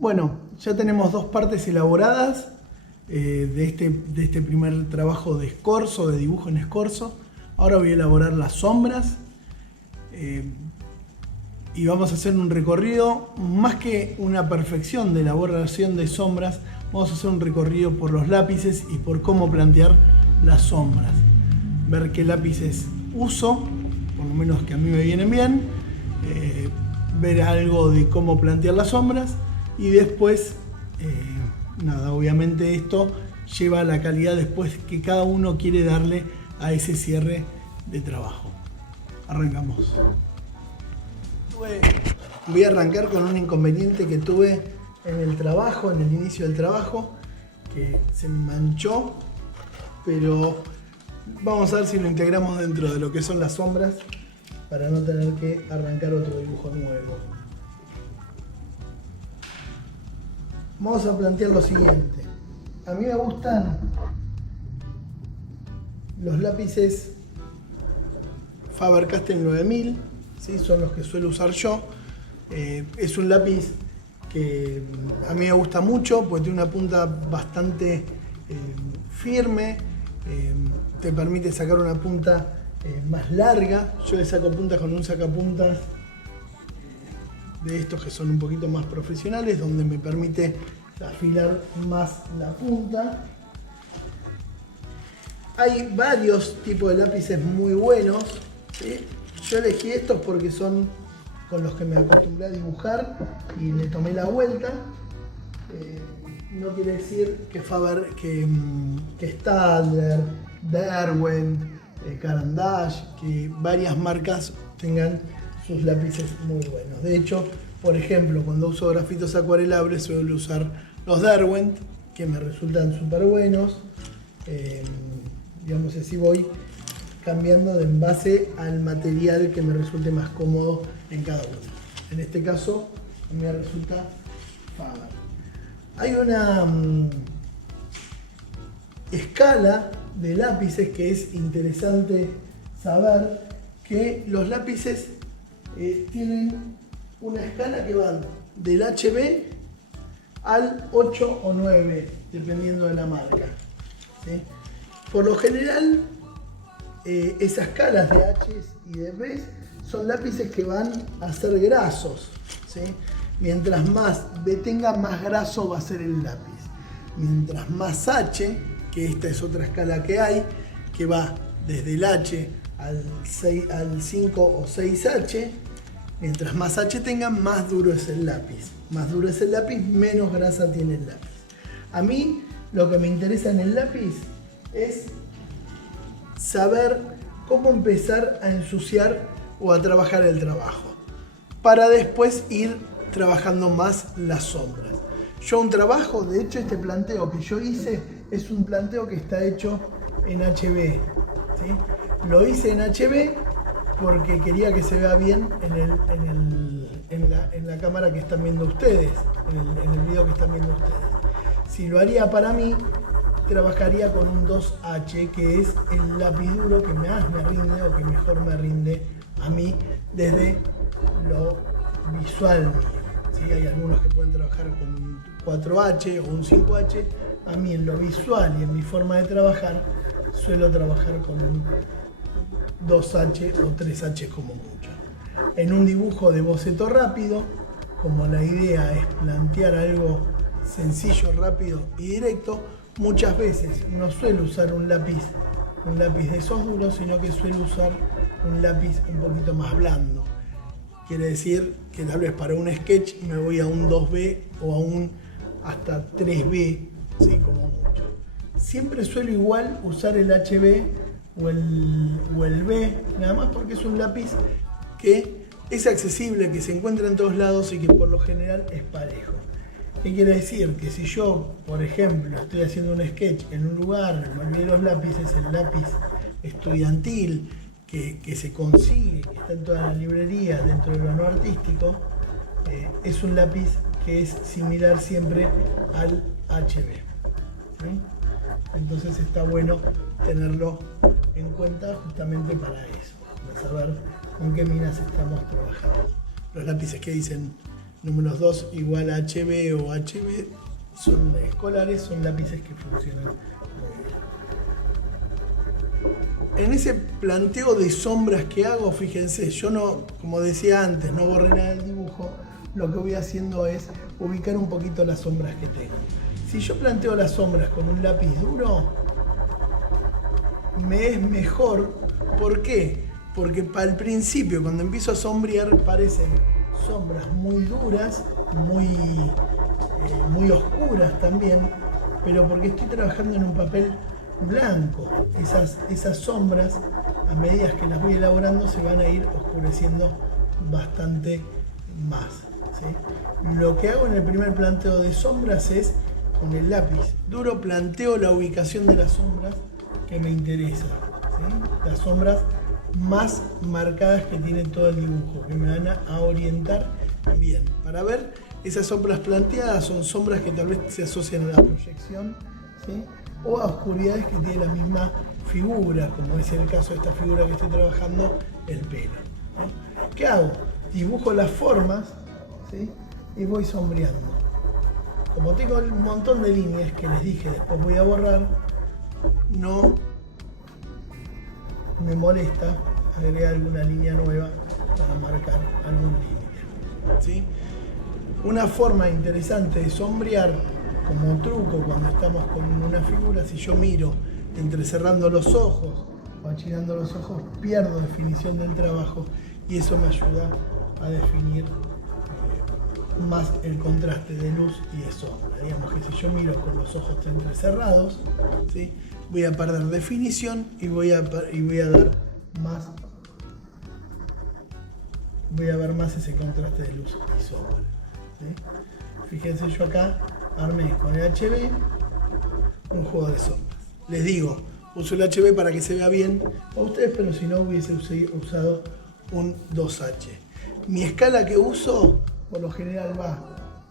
Bueno, ya tenemos dos partes elaboradas de este primer trabajo de escorzo, de dibujo en escorzo. Ahora voy a elaborar las sombras y vamos a hacer un recorrido, más que una perfección de elaboración de sombras, vamos a hacer un recorrido por los lápices y por cómo plantear las sombras. Ver qué lápices uso, por lo menos que a mí me vienen bien, ver algo de cómo plantear las sombras y después, nada, obviamente esto lleva a la calidad después que cada uno quiere darle a ese cierre de trabajo. Arrancamos. Voy a arrancar con un inconveniente que tuve en el trabajo, en el inicio del trabajo, que se me manchó, pero vamos a ver si lo integramos dentro de lo que son las sombras para no tener que arrancar otro dibujo nuevo. Vamos a plantear lo siguiente. A mí me gustan los lápices Faber-Castell 9000, ¿sí? Son los que suelo usar yo. Es un lápiz que a mí me gusta mucho porque tiene una punta bastante firme, te permite sacar una punta más larga. Yo le saco puntas con un sacapuntas de estos que son un poquito más profesionales, donde me permite afilar más la punta. Hay varios tipos de lápices muy buenos, ¿sí? Yo elegí estos porque son con los que me acostumbré a dibujar y le tomé la vuelta. No quiere decir que que Staedtler, Derwent, Caran d'Ache, que varias marcas tengan sus lápices muy buenos. De hecho, por ejemplo, cuando uso grafitos acuarelables suelo usar los Derwent, que me resultan súper buenos. Digamos así, voy cambiando en base al material que me resulte más cómodo en cada uno. En este caso, a mí me resulta Faber. Hay una escala de lápices que es interesante saber que los lápices tienen una escala que van del HB al 8 o 9, dependiendo de la marca, ¿sí? Por lo general, esas escalas de H y de B son lápices que van a ser grasos, ¿sí? Mientras más B tenga, más graso va a ser el lápiz. Mientras más H, que esta es otra escala que hay, que va desde el H al 5 o 6H, mientras más H tenga, más duro es el lápiz. Más duro es el lápiz, menos grasa tiene el lápiz. A mí lo que me interesa en el lápiz es saber cómo empezar a ensuciar o a trabajar el trabajo, para después ir trabajando más las sombras. Yo un trabajo, de hecho este planteo que yo hice es un planteo que está hecho en HB, ¿sí? Lo hice en HB porque quería que se vea bien en la cámara que están viendo ustedes, en el video que están viendo ustedes. Si lo haría para mí, trabajaría con un 2H, que es el lápiz duro que más me rinde o que mejor me rinde a mí desde lo visual mío, ¿sí? Hay algunos que pueden trabajar con un 4H o un 5H. A mí en lo visual y en mi forma de trabajar suelo trabajar con un 2H o 3H como mucho. En un dibujo de boceto rápido, como la idea es plantear algo sencillo, rápido y directo, muchas veces no suelo usar un lápiz de esos duros, sino que suelo usar un lápiz un poquito más blando. Quiere decir que tal vez para un sketch me voy a un 2B o a un hasta 3B, ¿sí? Como mucho. Siempre suelo igual usar el HB o el B, nada más porque es un lápiz que es accesible, que se encuentra en todos lados y que por lo general es parejo. ¿Qué quiere decir? Que si yo, por ejemplo, estoy haciendo un sketch en un lugar, me olvidé los lápices, el lápiz estudiantil que se consigue, que está en toda la librería dentro de lo no artístico, es un lápiz que es similar siempre al HB, ¿sí? Entonces está bueno tenerlo en cuenta justamente para eso, para saber con qué minas estamos trabajando. Los lápices que dicen números 2 igual a HB o HB, son escolares, son lápices que funcionan muy bien. En ese planteo de sombras que hago, fíjense, yo no, como decía antes, no borré nada del dibujo, lo que voy haciendo es ubicar un poquito las sombras que tengo. Si yo planteo las sombras con un lápiz duro, me es mejor. ¿Por qué? Porque para el principio, cuando empiezo a sombrear, parecen sombras muy duras, muy oscuras también, pero porque estoy trabajando en un papel blanco. Esas sombras, a medida que las voy elaborando, se van a ir oscureciendo bastante más, ¿sí? Lo que hago en el primer planteo de sombras es, con el lápiz duro, planteo la ubicación de las sombras que me interesan, ¿sí? Las sombras más marcadas que tiene todo el dibujo, que me van a orientar bien. Para ver, esas sombras planteadas son sombras que tal vez se asocian a la proyección, ¿sí? O a oscuridades que tiene la misma figura, como es el caso de esta figura que estoy trabajando, el pelo, ¿no? ¿Qué hago? Dibujo las formas, ¿sí? Y voy sombreando. Como tengo un montón de líneas que les dije, después voy a borrar, no me molesta agregar alguna línea nueva para marcar algún límite, ¿sí? Una forma interesante de sombrear como truco cuando estamos con una figura, si yo miro entrecerrando los ojos o achicando los ojos, pierdo definición del trabajo y eso me ayuda a definir más el contraste de luz y de sombra. Digamos que si yo miro con los ojos entrecerrados, ¿sí? Voy a perder definición y voy a dar más, voy a ver más ese contraste de luz y sombra, ¿sí? Fíjense, yo acá armé con el HB un juego de sombras. Les digo, uso el HB para que se vea bien a ustedes, pero si no hubiese usado un 2H. Mi escala que uso por lo general va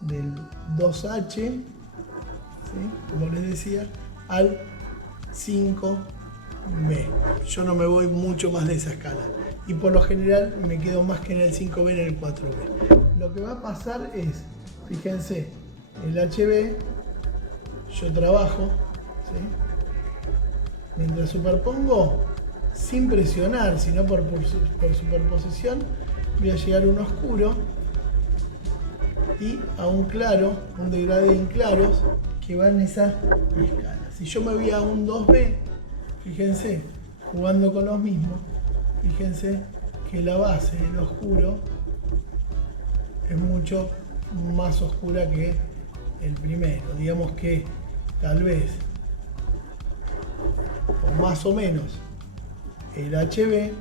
del 2H, ¿sí? Como les decía, al 5B. Yo no me voy mucho más de esa escala. Y por lo general me quedo más que en el 5B, en el 4B. Lo que va a pasar es, fíjense, el HB, yo trabajo, ¿sí? Mientras superpongo, sin presionar, sino por superposición, voy a llegar a un oscuro y a un claro, un degradé en claros que va en esa escala. Si yo me voy a un 2B, fíjense, jugando con los mismos, fíjense que la base del oscuro es mucho más oscura que el primero. Digamos que tal vez, o más o menos, el HB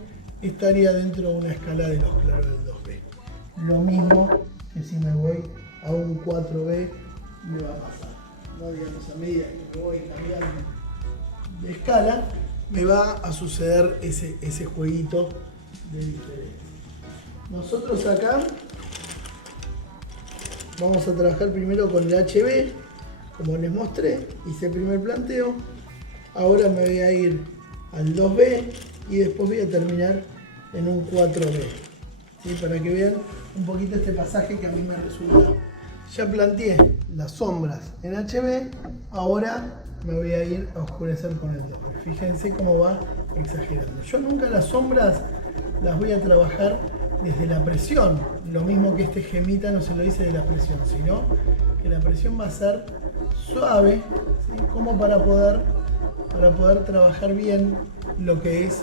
estaría dentro de una escala de los claros del 2B. Lo mismo que si me voy a un 4B me va a pasar, ¿no? Digamos, a medida que me voy cambiando de escala, me va a suceder ese jueguito de diferencia. Nosotros acá vamos a trabajar primero con el HB, como les mostré, hice el primer planteo. Ahora me voy a ir al 2B y después voy a terminar en un 4B, ¿sí? Para que vean un poquito este pasaje que a mí me resulta. Ya planteé las sombras en HB, ahora me voy a ir a oscurecer con el 2B. Fíjense cómo va exagerando. Yo nunca las sombras las voy a trabajar desde la presión, lo mismo que este gemita no se lo hice de la presión, sino que la presión va a ser suave, ¿sí? Como para poder trabajar bien lo que es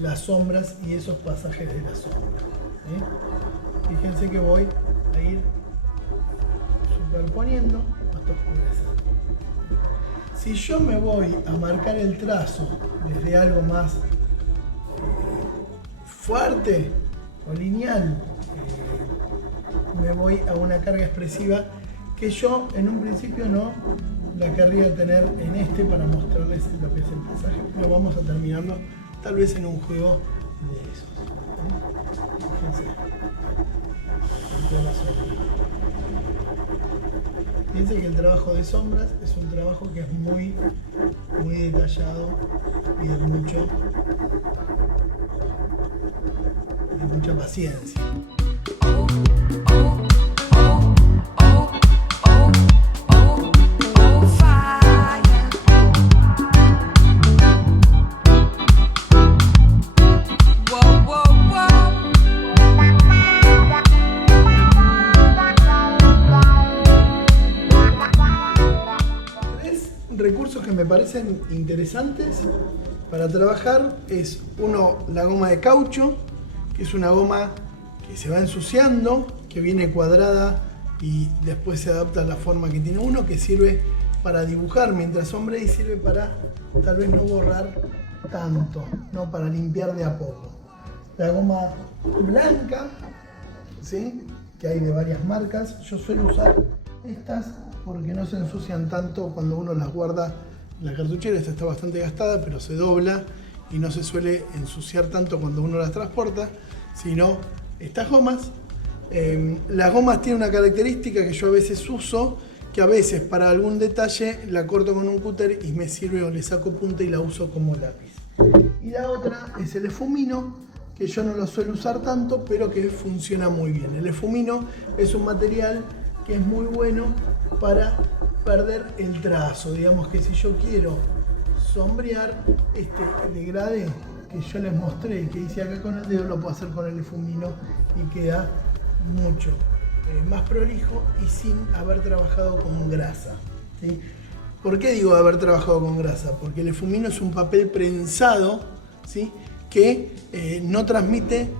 las sombras y esos pasajes de las sombras, ¿sí? Fíjense que voy a ir superponiendo hasta oscurecer. Si yo me voy a marcar el trazo desde algo más fuerte o lineal, me voy a una carga expresiva que yo en un principio no la querría tener en este para mostrarles lo que es el pasaje, pero vamos a terminarlo tal vez en un juego de esos. Fíjense. Fíjense que el trabajo de sombras es un trabajo que es muy detallado y de mucha paciencia. recursos que me parecen interesantes para trabajar es la goma de caucho, que es una goma que se va ensuciando, que viene cuadrada y después se adapta a la forma que tiene uno, que sirve para dibujar mientras sombrea y sirve para tal vez no borrar tanto, ¿no? Para limpiar de a poco. La goma blanca, ¿sí? Que hay de varias marcas, yo suelo usar estas porque no se ensucian tanto cuando uno las guarda en la cartuchera. Esta está bastante gastada, pero se dobla y no se suele ensuciar tanto cuando uno las transporta, sino estas gomas. Las gomas tienen una característica que yo a veces uso, que a veces para algún detalle la corto con un cúter y me sirve, o le saco punta y la uso como lápiz. Y la otra es el efumino, que yo no lo suelo usar tanto, pero que funciona muy bien. El efumino es un material que es muy bueno para perder el trazo. Digamos que si yo quiero sombrear este degradé que yo les mostré, que hice acá con el dedo, lo puedo hacer con el efumino y queda mucho más prolijo y sin haber trabajado con grasa, ¿sí? ¿Por qué digo haber trabajado con grasa? Porque el efumino es un papel prensado, ¿sí? Que no transmite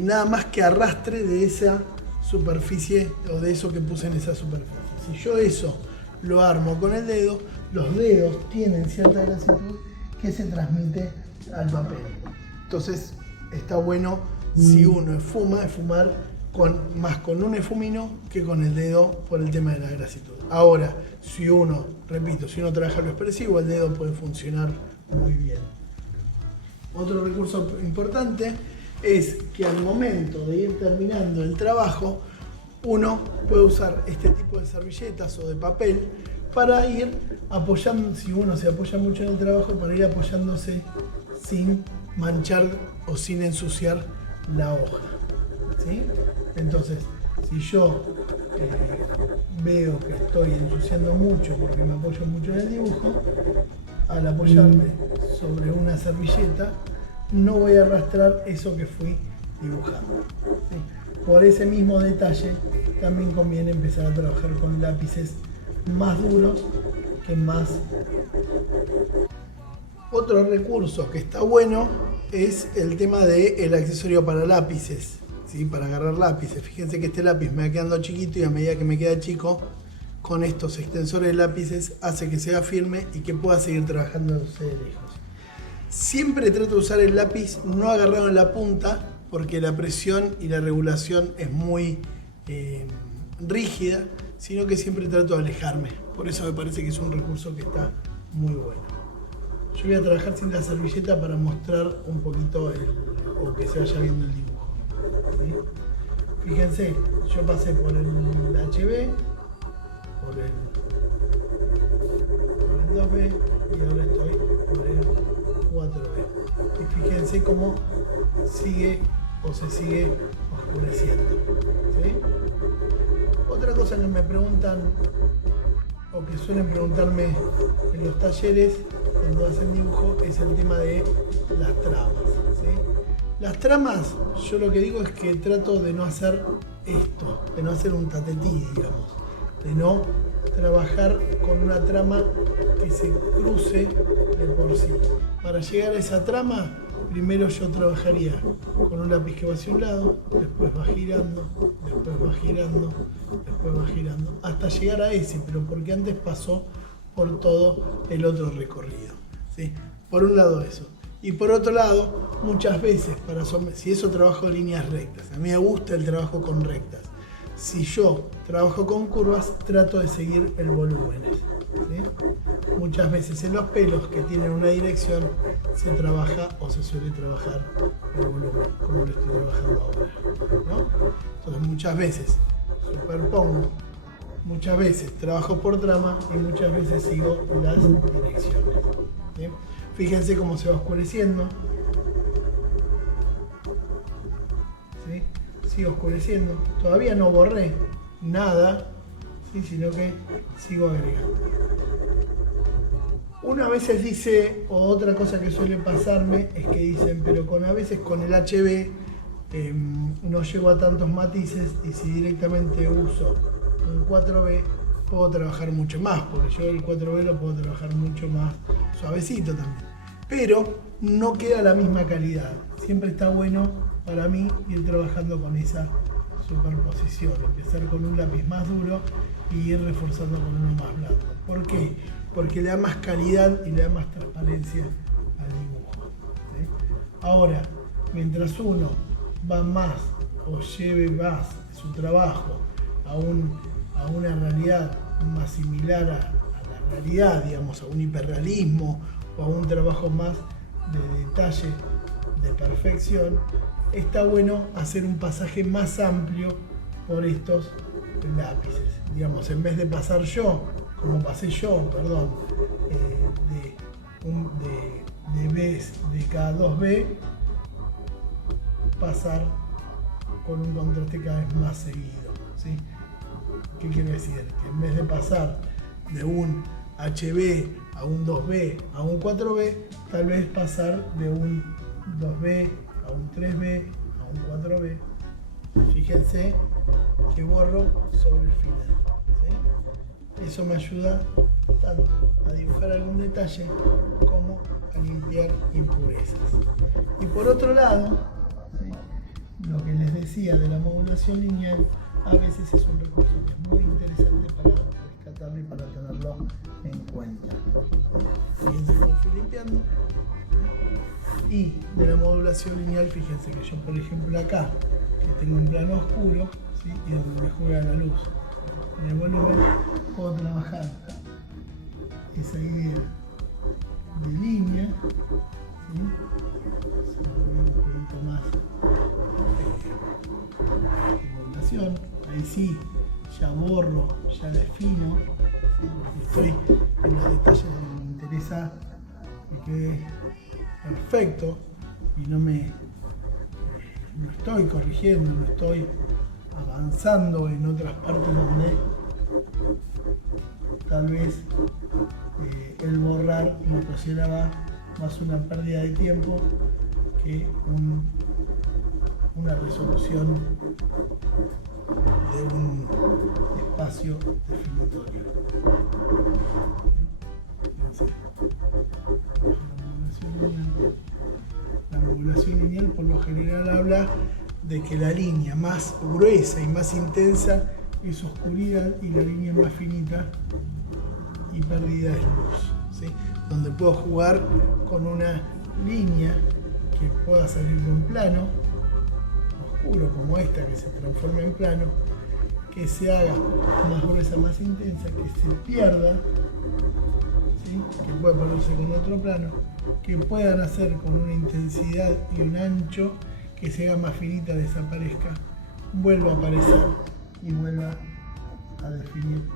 nada más que arrastre de esa superficie o de eso que puse en esa superficie. Si yo eso lo armo con el dedo, los dedos tienen cierta grasitud que se transmite al papel. Entonces está bueno si uno esfumar más con un efumino que con el dedo por el tema de la grasitud. Ahora, si uno trabaja lo expresivo, el dedo puede funcionar muy bien. Otro recurso importante es que al momento de ir terminando el trabajo, uno puede usar este tipo de servilletas o de papel para ir apoyando, si uno se apoya mucho en el trabajo, para ir apoyándose sin manchar o sin ensuciar la hoja, ¿sí? Entonces, si yo veo que estoy ensuciando mucho porque me apoyo mucho en el dibujo, al apoyarme sobre una servilleta, no voy a arrastrar eso que fui dibujando, ¿sí? Por ese mismo detalle, también conviene empezar a trabajar con lápices más duros que más. Otro recurso que está bueno es el tema del accesorio para lápices, ¿sí? Para agarrar lápices. Fíjense que este lápiz me va quedando chiquito y a medida que me queda chico, con estos extensores de lápices hace que sea firme y que pueda seguir trabajando de lejos. Siempre trato de usar el lápiz no agarrado en la punta porque la presión y la regulación es muy rígida, sino que siempre trato de alejarme. Por eso me parece que es un recurso que está muy bueno. Yo voy a trabajar sin la servilleta para mostrar un poquito o que se vaya viendo el dibujo, ¿sí? Fíjense, yo pasé por el HB, por el 2B y ahora estoy por el 4B. Y fíjense cómo sigue o se sigue oscureciendo, ¿sí? Otra cosa que me preguntan o que suelen preguntarme en los talleres cuando hacen dibujo es el tema de las tramas, ¿sí? Las tramas, yo lo que digo es que trato de no hacer esto, de no hacer un tatetí, digamos, de no trabajar con una trama que se cruce de por sí. Para llegar a esa trama, primero yo trabajaría con un lápiz que va hacia un lado, después va girando, después va girando, después va girando, hasta llegar a ese, pero porque antes pasó por todo el otro recorrido, ¿sí? Por un lado eso. Y por otro lado, muchas veces, si eso trabajo líneas rectas, a mí me gusta el trabajo con rectas. Si yo trabajo con curvas, trato de seguir el volumen, ¿sí? Muchas veces en los pelos que tienen una dirección se trabaja o se suele trabajar el volumen, como lo estoy trabajando ahora, ¿no? Entonces muchas veces superpongo, muchas veces trabajo por trama y muchas veces sigo las direcciones, ¿sí? Fíjense cómo se va oscureciendo, ¿sí? Sigo oscureciendo, todavía no borré nada, ¿sí? Sino que sigo agregando. Una veces dice, o otra cosa que suele pasarme, es que dicen, pero a veces con el HB no llego a tantos matices y si directamente uso un 4B, puedo trabajar mucho más, porque yo el 4B lo puedo trabajar mucho más suavecito también. Pero no queda la misma calidad. Siempre está bueno para mí ir trabajando con esa superposición, empezar con un lápiz más duro y ir reforzando con uno más blando. ¿Por qué? Porque le da más calidad y le da más transparencia al dibujo, ¿sí? Ahora, mientras uno va más o lleve más su trabajo a una realidad más similar a la realidad, digamos, a un hiperrealismo o a un trabajo más de detalle, de perfección, está bueno hacer un pasaje más amplio por estos lápices. Digamos, en vez de pasar yo, como pasé yo, perdón, de cada 2B, pasar con un contraste cada vez más seguido, ¿sí? ¿Qué quiere decir? Que en vez de pasar de un HB a un 2B a un 4B, tal vez pasar de un 2B a un 3B a un 4B. Fíjense que borro sobre el final, ¿sí? Eso me ayuda tanto a dibujar algún detalle como a limpiar impurezas. Y por otro lado, ¿sí?, lo que les decía de la modulación lineal, a veces es un recurso que es muy interesante para rescatarlo y para tenerlo en cuenta. Fíjense cómo fui limpiando. Y de la modulación lineal, fíjense que yo, por ejemplo, acá, que tengo un plano oscuro, ¿sí?, y donde me juega la luz en el volumen, puedo trabajar esa idea de línea, ¿sí? Un poquito más de modulación. Ahí sí, ya borro, ya defino, ¿sí?, porque estoy en los detalles donde me interesa que quede perfecto y no estoy corrigiendo, no estoy avanzando en otras partes donde tal vez el borrar me ocasionaba más una pérdida de tiempo que una resolución de un espacio definitorio. La modulación lineal por lo general habla de que la línea más gruesa y más intensa es oscuridad y la línea más finita y pérdida es luz, ¿sí? Donde puedo jugar con una línea que pueda salir de un plano oscuro como esta, que se transforma en plano, que se haga más gruesa, más intensa, que se pierda, ¿sí?, que pueda ponerse con otro plano, que puedan hacer con una intensidad y un ancho, que se haga más finita, desaparezca, vuelva a aparecer y vuelva a definir